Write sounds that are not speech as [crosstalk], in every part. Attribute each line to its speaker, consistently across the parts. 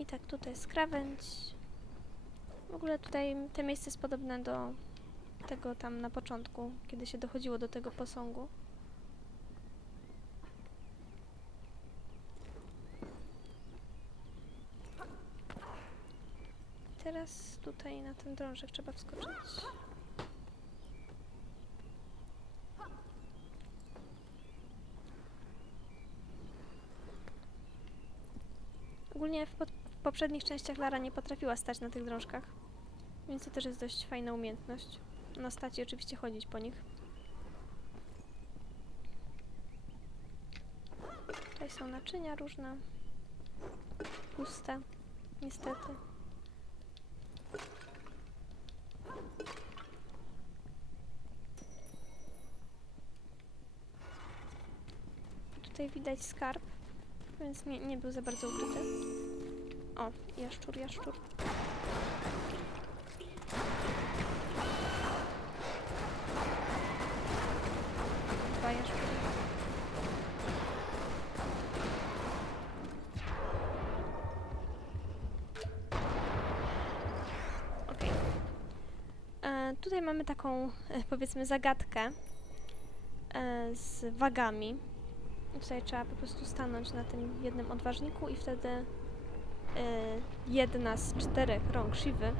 Speaker 1: I tak, tutaj jest krawędź. W ogóle tutaj to miejsce jest podobne do tego tam na początku, kiedy się dochodziło do tego posągu. Teraz tutaj na ten drążek trzeba wskoczyć. Ogólnie w, pod- w poprzednich częściach Lara nie potrafiła stać na tych drążkach, więc to też jest dość fajna umiejętność. Na stacie oczywiście chodzić po nich. Tutaj są naczynia różne. Puste, niestety. Tutaj widać skarb, więc nie, nie był za bardzo ukryty. O, jaszczur, jaszczur. Dwa jaszczury. Okej. E, Tutaj mamy taką, e, powiedzmy, zagadkę e, z wagami. Tutaj trzeba po prostu stanąć na tym jednym odważniku i wtedy jedna z czterech rąk Shivy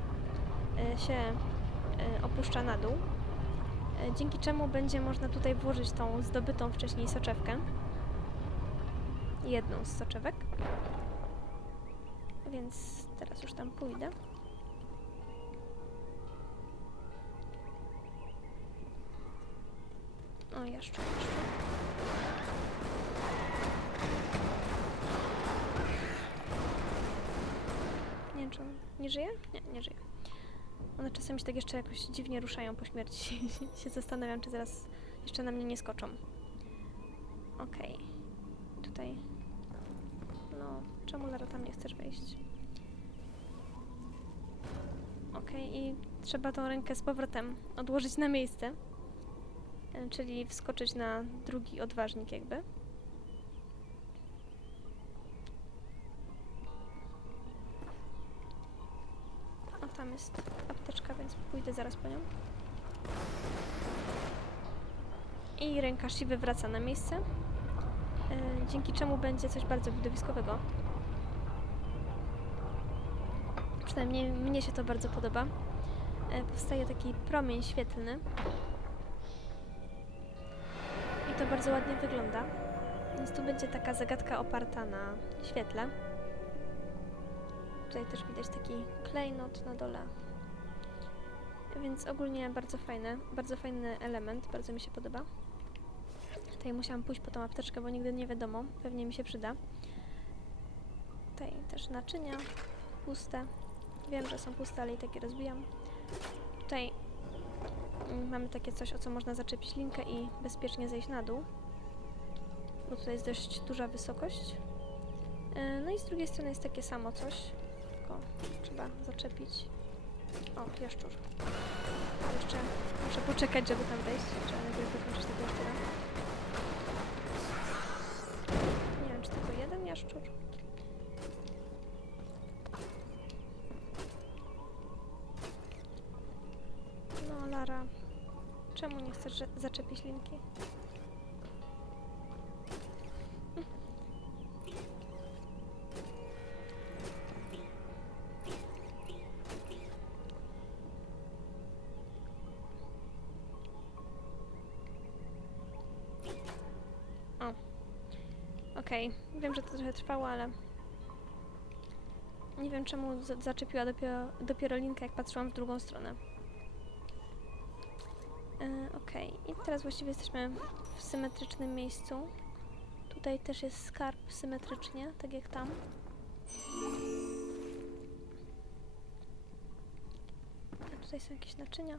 Speaker 1: e, się e, opuszcza na dół. Dzięki czemu będzie można tutaj włożyć tą zdobytą wcześniej soczewkę. Jedną z soczewek. Więc teraz już tam pójdę. O, jeszcze, jeszcze. Nie żyje? Nie, nie żyje. One czasami się tak jeszcze jakoś dziwnie ruszają po śmierci. [laughs] się zastanawiam, czy zaraz jeszcze na mnie nie skoczą. Okej. Tutaj. No, czemu Lara tam nie chcesz wejść? Okej, i trzeba tą rękę z powrotem odłożyć na miejsce. E, Czyli wskoczyć na drugi odważnik jakby. Jest apteczka, więc pójdę zaraz po nią. I ręka Shivy wraca na miejsce, e, dzięki czemu będzie coś bardzo widowiskowego. Przynajmniej mnie się to bardzo podoba. E, powstaje taki promień świetlny. I to bardzo ładnie wygląda. Więc tu będzie taka zagadka oparta na świetle. Tutaj też widać taki klejnot na dole. Więc ogólnie bardzo fajne, bardzo fajny element, bardzo mi się podoba. Tutaj musiałam pójść po tą apteczkę, bo nigdy nie wiadomo, pewnie mi się przyda. Tutaj też naczynia puste. Wiem, że są puste, ale i takie rozbijam. Tutaj mm, mamy takie coś, o co można zaczepić linkę i bezpiecznie zejść na dół. Bo tutaj jest dość duża wysokość. E, No i z drugiej strony jest takie samo coś, tylko trzeba zaczepić. O, jaszczur. Jeszcze muszę poczekać, żeby tam wejść. Trzeba najpierw wykończyć tego jaszczura. Nie wiem, czy tylko jeden jaszczur. No, Lara. Czemu nie chcesz zaczepić linki? Okej, wiem, że to trochę trwało, ale nie wiem czemu za- zaczepiła dopiero, dopiero linkę, jak patrzyłam w drugą stronę. E, Okej, i teraz właściwie jesteśmy w symetrycznym miejscu. Tutaj też jest skarb symetrycznie, tak jak tam. A tutaj są jakieś naczynia.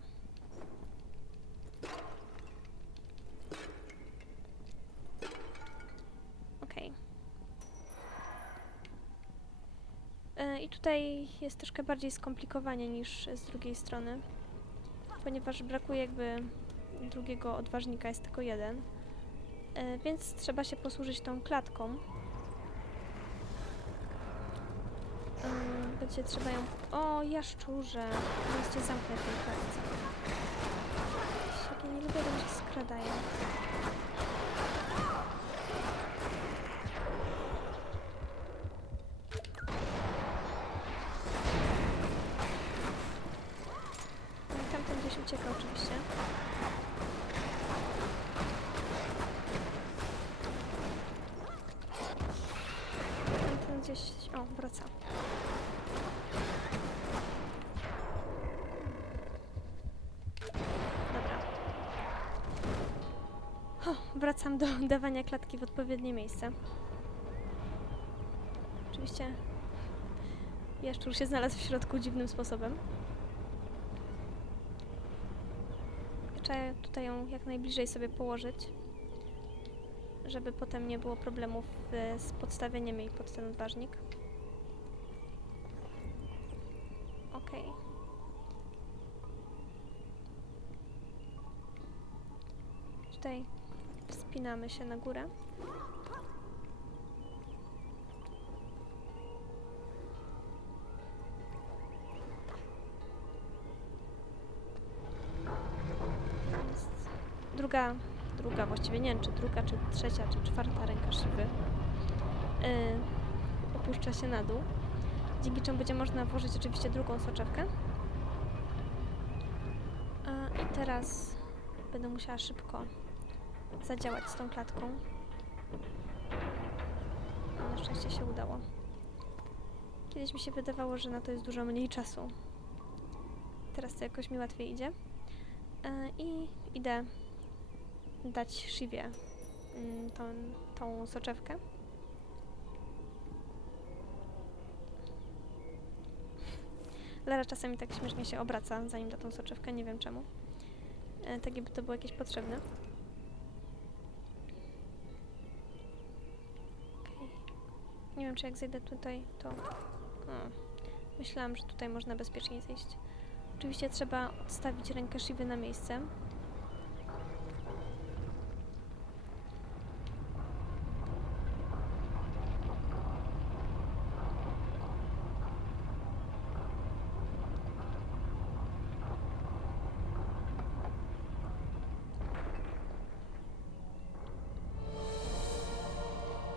Speaker 1: Okej. E, I tutaj jest troszkę bardziej skomplikowanie niż z drugiej strony, ponieważ brakuje jakby drugiego odważnika, jest tylko jeden. E, Więc trzeba się posłużyć tą klatką. Ym, będzie trzeba ją... O, jaszczurze! W tej klatce. Jak ja nie lubię, oni się skradają. Gdzieś... O, wraca. Dobra. O, wracam do [laughs] dawania klatki w odpowiednie miejsce. Oczywiście jaszczur się znalazł w środku dziwnym sposobem. Trzeba tutaj ją jak najbliżej sobie położyć, żeby potem nie było problemów e, z podstawieniem jej pod ten odważnik. Okej. Tutaj wspinamy się na górę. Druga, druga właściwie nie wiem czy druga, czy trzecia, czy czwarta ręka szyby. Yy, opuszcza się na dół. Dzięki czemu będzie można włożyć oczywiście drugą soczewkę. A, I teraz będę musiała szybko zadziałać z tą klatką. No, na szczęście się udało. Kiedyś mi się wydawało, że na to jest dużo mniej czasu. Teraz to jakoś mi łatwiej idzie. E, I idę dać Shiwie mm, tą, tą soczewkę. Lara czasami tak śmiesznie się obraca, zanim da tą soczewkę, nie wiem czemu. E, tak jakby to było jakieś potrzebne. Nie wiem, czy jak zejdę tutaj, to... O, myślałam, że tutaj można bezpiecznie zejść. Oczywiście trzeba odstawić rękę Shiwy na miejsce.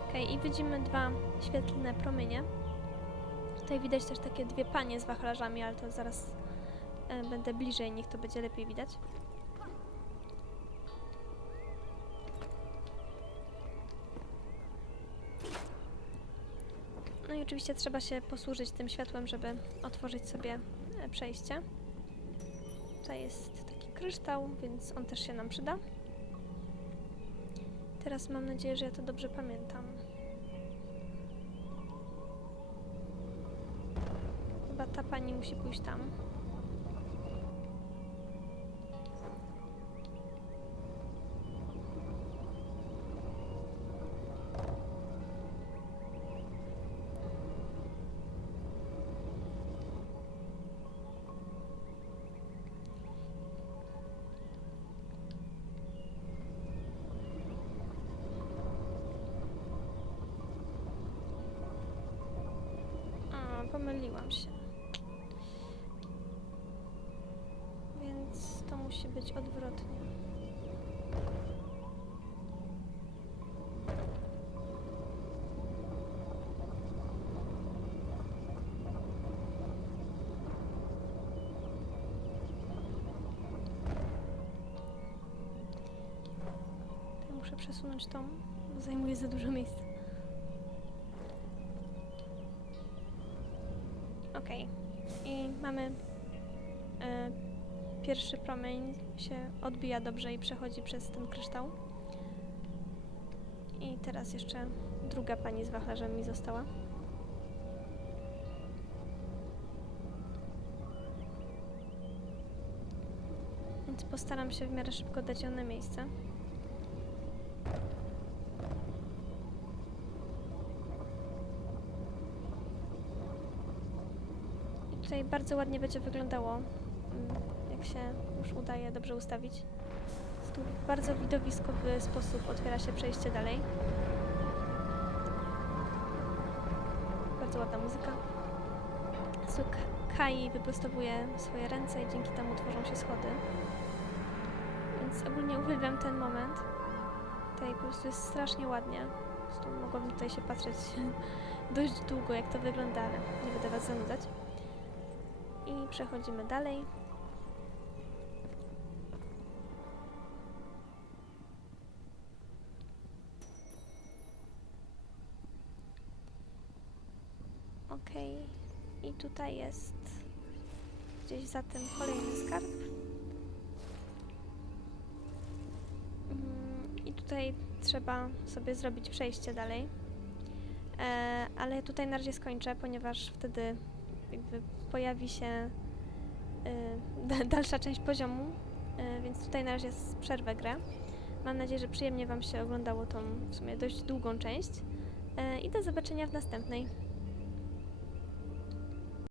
Speaker 1: Okej, i widzimy dwa świetlne promienie. Tutaj widać też takie dwie panie z wachlarzami, ale to zaraz e, będę bliżej, niech to będzie lepiej widać. No i oczywiście trzeba się posłużyć tym światłem, żeby otworzyć sobie e, przejście. Tutaj jest taki kryształ, więc on też się nam przyda. Teraz mam nadzieję, że ja to dobrze pamiętam. Ta pani musi pójść tam. Pomyliłam się. Więc to musi być odwrotnie. Ja muszę przesunąć tą, bo zajmuje za dużo miejsca. Okej. I mamy e, pierwszy promień się odbija dobrze i przechodzi przez ten kryształ. I teraz jeszcze druga pani z wachlarzem mi została. Więc postaram się w miarę szybko dać ją na miejsce. I tutaj bardzo ładnie będzie wyglądało, się już udaje dobrze ustawić. Tu w bardzo widowiskowy sposób otwiera się przejście dalej. Bardzo ładna muzyka. Kai wyprostowuje swoje ręce i dzięki temu tworzą się schody. Więc ogólnie uwielbiam ten moment. Tutaj po prostu jest strasznie ładnie. Po mogłabym tutaj się patrzeć [laughs] dość długo, jak to wygląda, ale nie będę Was zanudzać. I przechodzimy dalej. Okej. I tutaj jest gdzieś za tym kolejny skarb. Mm, I tutaj trzeba sobie zrobić przejście dalej. E, ale tutaj na razie skończę, ponieważ wtedy jakby pojawi się [laughs] da- dalsza część poziomu, e, więc tutaj na razie przerwę grę. Mam nadzieję, że przyjemnie Wam się oglądało tą w sumie dość długą część e, i do zobaczenia w następnej.